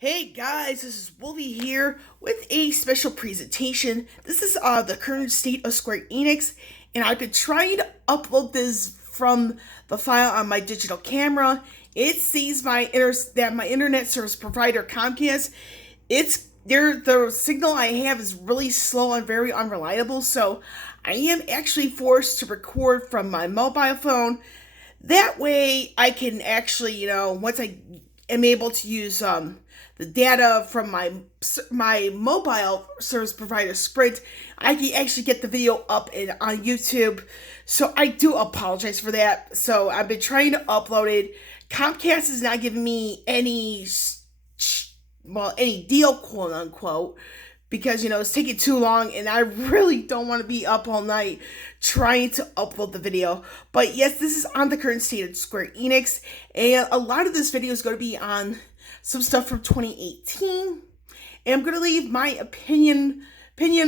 Hey guys, this is Wolvie here with a special presentation. This is the current state of Square Enix, and I've been trying to upload this from the file on my digital camera. It sees that my internet service provider Comcast, the signal I have is really slow and very unreliable, so I am actually forced to record from my mobile phone. That way I can actually, once I am able to use the data from my mobile service provider Sprint, I can actually get the video up on YouTube. So I do apologize for that. So I've been trying to upload it. Comcast is not giving me any deal, quote unquote, because it's taking too long, and I really don't want to be up all night trying to upload the video. But yes, this is on the current state of Square Enix, and a lot of this video is going to be on some stuff from 2018, and I'm going to leave my opinion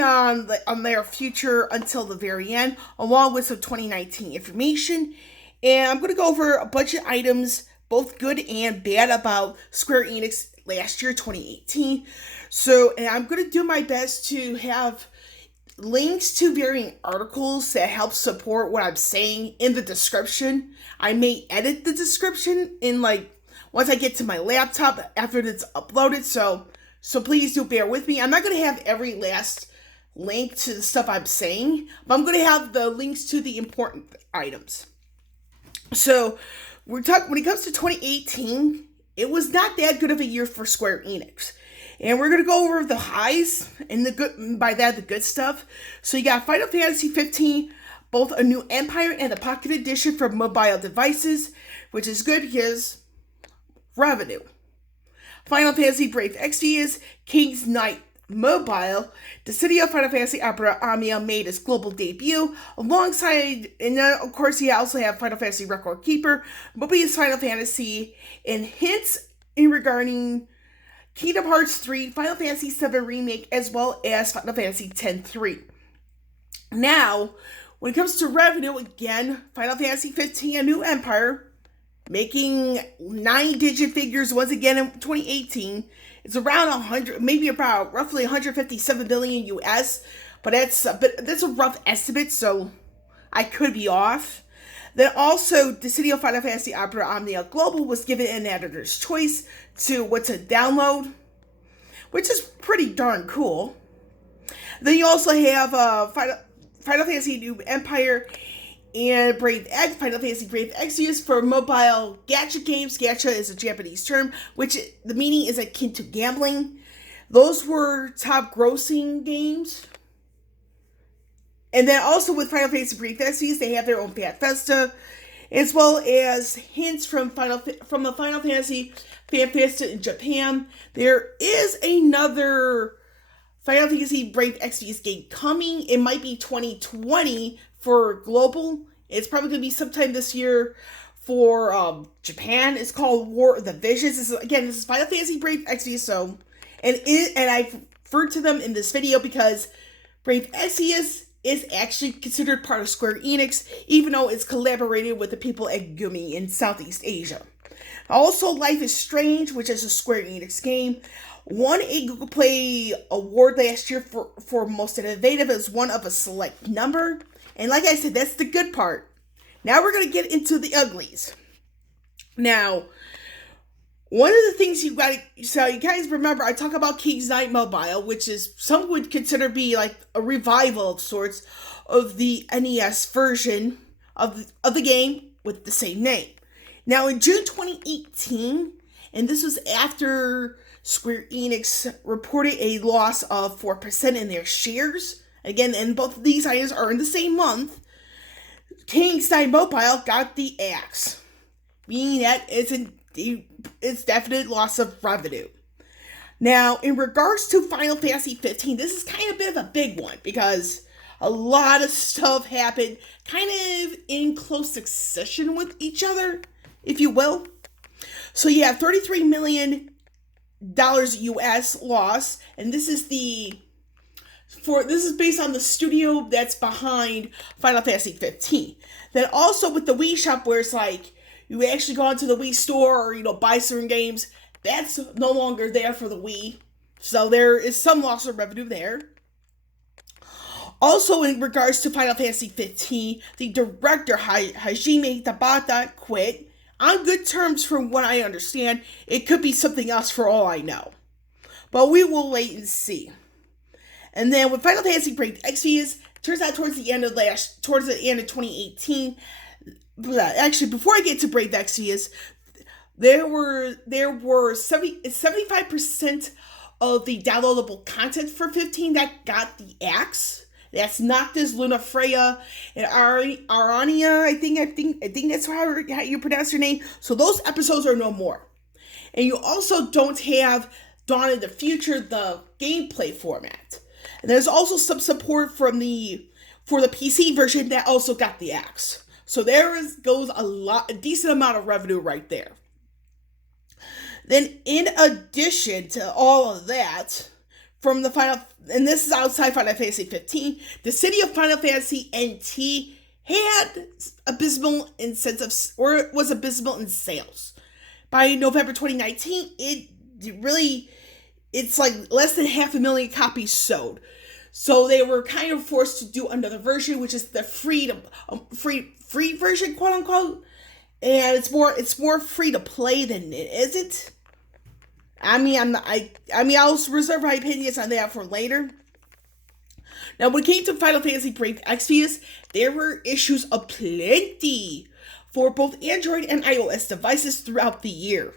on their future until the very end, along with some 2019 information. And I'm going to go over a bunch of items, both good and bad, about Square Enix last year, 2018. And I'm going to do my best to have links to varying articles that help support what I'm saying in the description. I may edit the description once I get to my laptop after it's uploaded, so please do bear with me. I'm not going to have every last link to the stuff I'm saying, but I'm going to have the links to the important items. So when it comes to 2018, it was not that good of a year for Square Enix. And we're going to go over the highs and the good stuff. So you got Final Fantasy 15, both a new Empire and a Pocket Edition for mobile devices, which is good because revenue. Final Fantasy Brave Exvius, King's Knight Mobile, the City of Final Fantasy Opera Omnia made its global debut, alongside, and then of course you also have Final Fantasy Record Keeper, Mobius Final Fantasy, and hints in regarding Kingdom Hearts 3, Final Fantasy 7 Remake, as well as Final Fantasy X-3. Now, when it comes to revenue, again, Final Fantasy 15, A New Empire, making 9-digit figures once again in 2018. It's around roughly 157 billion US, but that's a rough estimate, so I could be off. Then also, the City of Final Fantasy Opera Omnia Global was given an editor's choice to what to download, which is pretty darn cool. Then you also have Final Fantasy New Empire and Final Fantasy Brave Exvius for mobile gacha games. Gacha is a Japanese term, which the meaning is akin to gambling. Those were top grossing games. And then also with Final Fantasy Brave Exvius, they have their own Fan Festa, as well as hints from the Final Fantasy Fan Festa in Japan. There is another Final Fantasy Brave Exvius game coming. It might be 2020 for global. It's probably going to be sometime this year for Japan. It's called War of the Visions. This is Final Fantasy Brave Exvius. And I referred to them in this video because Brave Exvius is actually considered part of Square Enix, even though it's collaborated with the people at Gumi in Southeast Asia. Also, Life is Strange, which is a Square Enix game, won a Google Play award last year for most innovative as one of a select number. And like I said, that's the good part. Now we're going to get into the uglies. Now, one of the things you guys remember, I talk about King's Knight Mobile, which is some would consider be like a revival of sorts of the NES version of the game with the same name. Now in June 2018, and this was after Square Enix reported a loss of 4% in their shares. Again, and both of these items are in the same month. King's Knight Mobile got the axe, meaning that it's definite loss of revenue. Now, in regards to Final Fantasy 15, this is kind of a bit of a big one because a lot of stuff happened kind of in close succession with each other, if you will. So you have $33 million US loss, and this is based on the studio that's behind Final Fantasy 15. Then also with the Wii Shop, where it's like you actually go into the Wii store or buy certain games, That's no longer there for the Wii. So there is some loss of revenue there. Also, in regards to Final Fantasy 15, the director Hajime Tabata quit on good terms from what I understand. It could be something else for all I know. But we will wait and see. And then with Final Fantasy Break Exvius, turns out towards the end of 2018, actually before I get to Brave Exvius, there were 75% of the downloadable content for 15 that got the axe. That's Noctis, Luna Freya, and Arania. I think that's how you pronounce her name. So those episodes are no more. And you also don't have Dawn in the Future, the gameplay format. And there's also some support for the PC version that also got the axe. So goes a decent amount of revenue right there. Then, in addition to all of that, from the and this is outside Final Fantasy 15, the city of Final Fantasy NT had abysmal was abysmal in sales. By November 2019, it's like less than 500,000 copies sold. So they were kind of forced to do another version, which is the free version, quote unquote. And it's more free to play than it isn't. I'll reserve my opinions on that for later. Now, when it came to Final Fantasy Brave Exvius, there were issues aplenty for both Android and iOS devices throughout the year.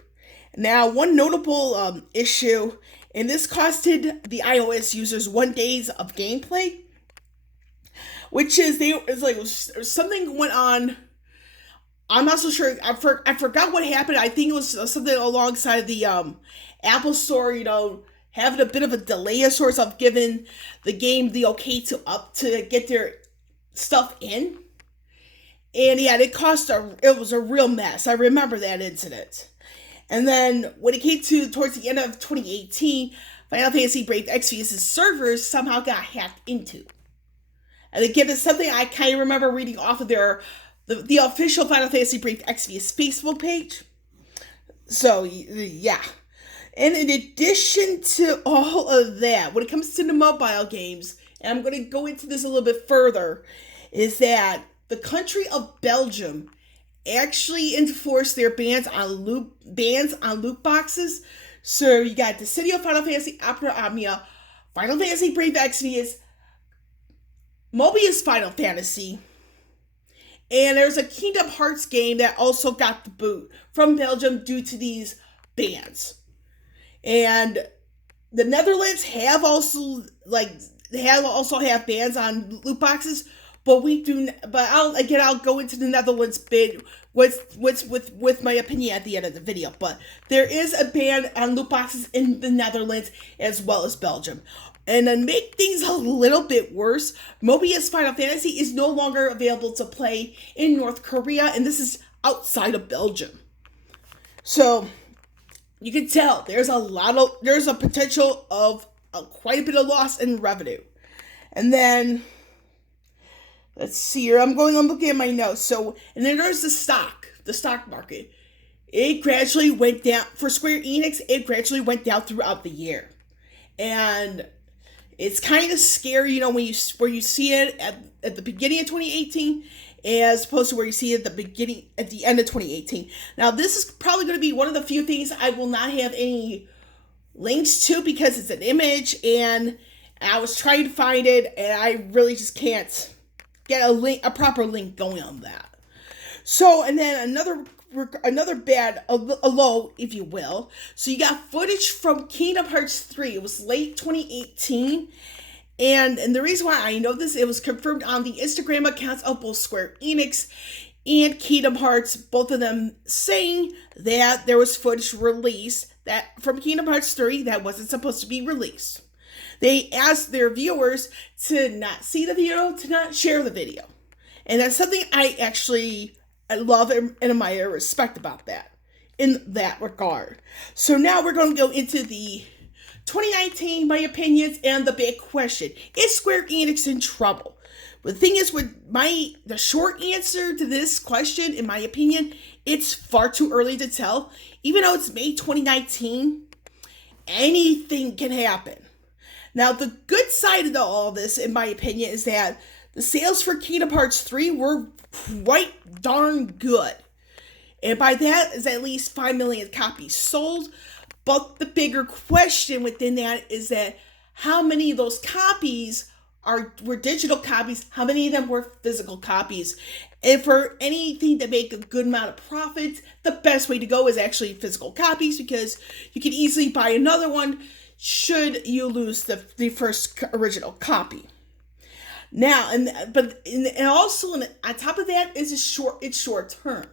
Now, one notable issue, and this costed the iOS users 1 day of gameplay, which is something went on. I'm not so sure. I forgot what happened. I think it was something alongside the Apple Store, having a bit of a delay of sorts of giving the game the okay to get their stuff in. And yeah, it was a real mess. I remember that incident. And then when it came towards the end of 2018, Final Fantasy Brave Exvius' servers somehow got hacked into. And again, it's something I kind of remember reading off of the official Final Fantasy Brave Exvius Facebook page. So, yeah. And in addition to all of that, when it comes to the mobile games, and I'm going to go into this a little bit further, is that the country of Belgium actually enforced their bans on loot boxes. So you got the City of Final Fantasy Opera Omnia, Final Fantasy Brave Exvius, Mobius Final Fantasy, and there's a Kingdom Hearts game that also got the boot from Belgium due to these bans. And the Netherlands have also have bans on loot boxes, but we do. But I'll go into the Netherlands bit with my opinion at the end of the video. But there is a ban on loot boxes in the Netherlands as well as Belgium. And to make things a little bit worse, Mobius Final Fantasy is no longer available to play in North Korea, and this is outside of Belgium. So you can tell there's a potential of quite a bit of loss in revenue. And then let's see here. I'm looking at my notes. So, and then there's the stock market. It gradually went down for Square Enix. It gradually went down throughout the year, and it's kind of scary, where you see it at the beginning of 2018, as opposed to where you see it at the end of 2018. Now, this is probably going to be one of the few things I will not have any links to because it's an image, and I was trying to find it, and I really just can't get a proper link going on that. So, and then another bad, a low, if you will. So you got footage from Kingdom Hearts 3. It was late 2018. And the reason why I know this, it was confirmed on the Instagram accounts of both Square Enix and Kingdom Hearts, both of them saying that there was footage released from Kingdom Hearts 3 that wasn't supposed to be released. They asked their viewers to not see the video, to not share the video. And that's something I love and admire, respect about that, in that regard. So now we're going to go into the 2019, my opinions, and the big question. Is Square Enix in trouble? But the thing is, the short answer to this question, in my opinion, it's far too early to tell. Even though it's May 2019, anything can happen. Now, the good side of all this, in my opinion, is that the sales for Kingdom Hearts 3 were quite darn good. And by that is at least 5 million copies sold. But the bigger question within that is that how many of those copies were digital copies, how many of them were physical copies? And for anything to make a good amount of profit, the best way to go is actually physical copies, because you can easily buy another one should you lose the first original copy. Now, on top of that is it's short term.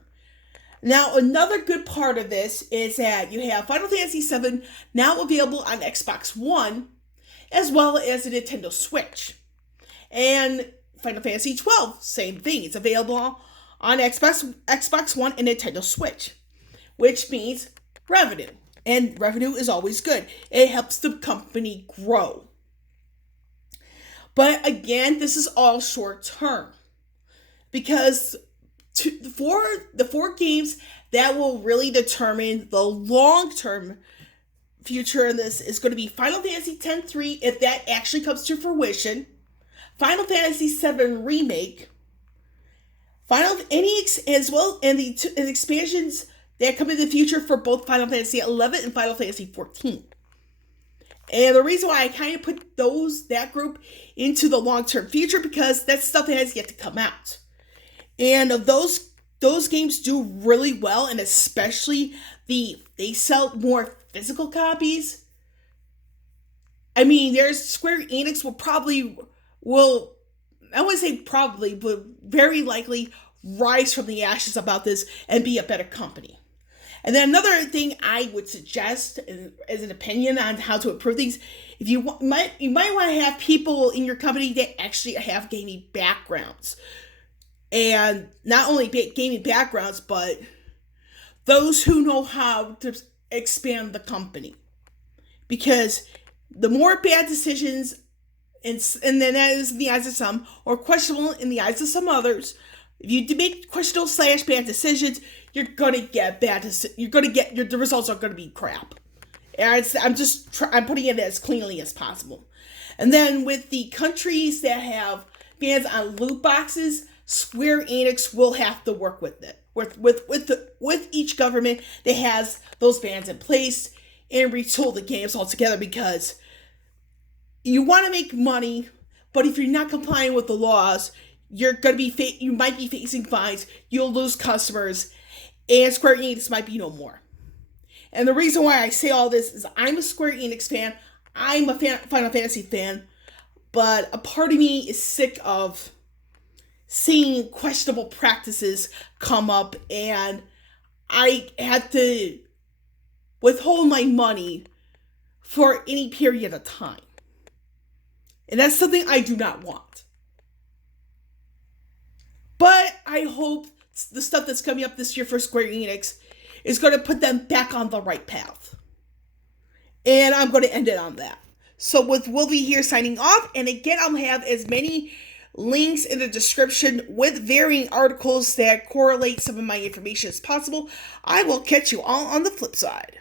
Now, another good part of this is that you have Final Fantasy VII now available on Xbox One, as well as the Nintendo Switch. And Final Fantasy XII, same thing. It's available on Xbox One and Nintendo Switch, which means revenue. And revenue is always good. It helps the company grow. But again, this is all short term. Because for the 4 games that will really determine the long-term future of this is going to be Final Fantasy X-3, if that actually comes to fruition, Final Fantasy VII Remake, as well, and the expansions that come in the future for both Final Fantasy XI and Final Fantasy XIV. And the reason why I kind of put that group into the long-term future, because that's stuff that has yet to come out. And those games do really well, and especially they sell more physical copies. I mean, Square Enix I wouldn't say probably, but very likely rise from the ashes about this and be a better company. And then another thing I would suggest as an opinion on how to improve things, you might want to have people in your company that actually have gaming backgrounds. And not only gaming backgrounds, but those who know how to expand the company. Because the more bad decisions, and then that is in the eyes of some, or questionable in the eyes of some others, if you make questionable / bad decisions, you're gonna get the results are gonna be crap. And I'm putting it as cleanly as possible. And then with the countries that have bans on loot boxes, Square Enix will have to work with it. With each government that has those bans in place and retool the games altogether, because you want to make money, but if you're not complying with the laws, you might be facing fines, you'll lose customers, and Square Enix might be no more. And the reason why I say all this is I'm a Square Enix fan, I'm a Final Fantasy fan, but a part of me is sick of seeing questionable practices come up, and I had to withhold my money for any period of time. And that's something I do not want. But I hope the stuff that's coming up this year for Square Enix is going to put them back on the right path. And I'm going to end it on that. So with Wolvie here signing off, and again, I'll have as many links in the description with varying articles that correlate some of my information as possible. I will catch you all on the flip side.